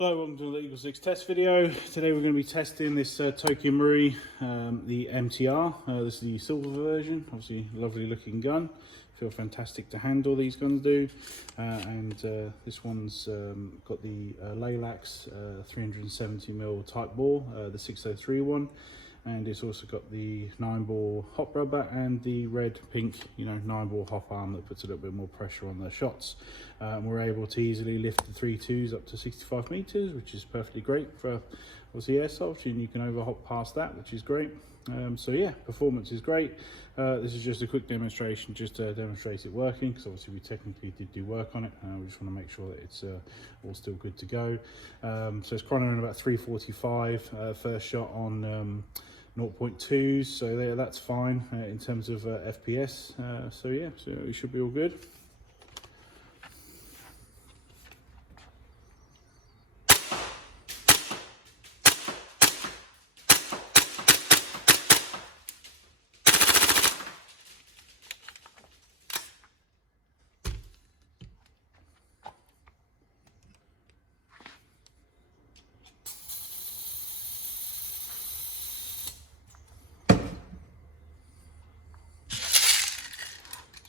Hello, welcome to the Eagle 6 test video. Today we're going to be testing this Tokyo Marui, the MTR. This is the silver version, obviously lovely looking gun. Feel fantastic to handle, these guns do. This one's got the Laylax 370mm tight bore, the 603 one. And it's also got the 9-bore hop rubber and the red pink 9-bore hop arm that puts a little bit more pressure on the shots. We're able to easily lift the 3.2s up to 65 meters, which is perfectly great for obviously airsoft, and you can overhop past that, which is great. So yeah, performance is great. This is just a quick demonstration just to demonstrate it working, because obviously we technically did do work on it. We just want to make sure that it's all still good to go. So it's chronoing about 3:45, first shot on 0.2s, so there, that's fine in terms of FPS. So yeah, so it should be all good.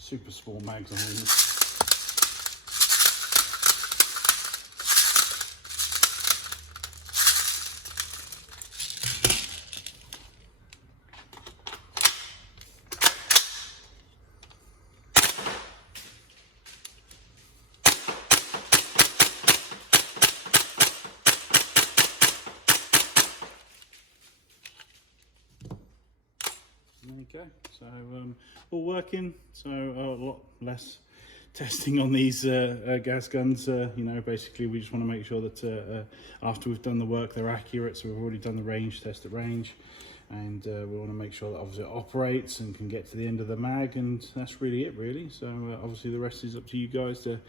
Super small mags on these. There you go. So all working. So a lot less testing on these gas guns. Basically we just want to make sure that after we've done the work, they're accurate. So we've already done the range test at range, and we want to make sure that obviously it operates and can get to the end of the mag, and that's really it, really. So obviously the rest is up to you guys to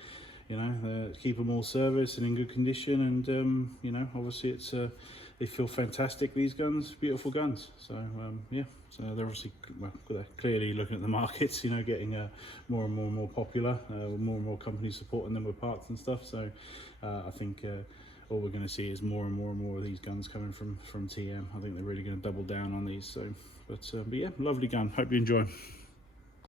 keep them all serviced and in good condition, and obviously it's they feel fantastic, these guns, beautiful guns. So yeah, so they're obviously, well, they're clearly looking at the markets, getting more and more popular, with more and more companies supporting them with parts and stuff. So I think all we're going to see is more and more of these guns coming from TM. I think they're really going to double down on these. So but yeah, lovely gun, hope you enjoy.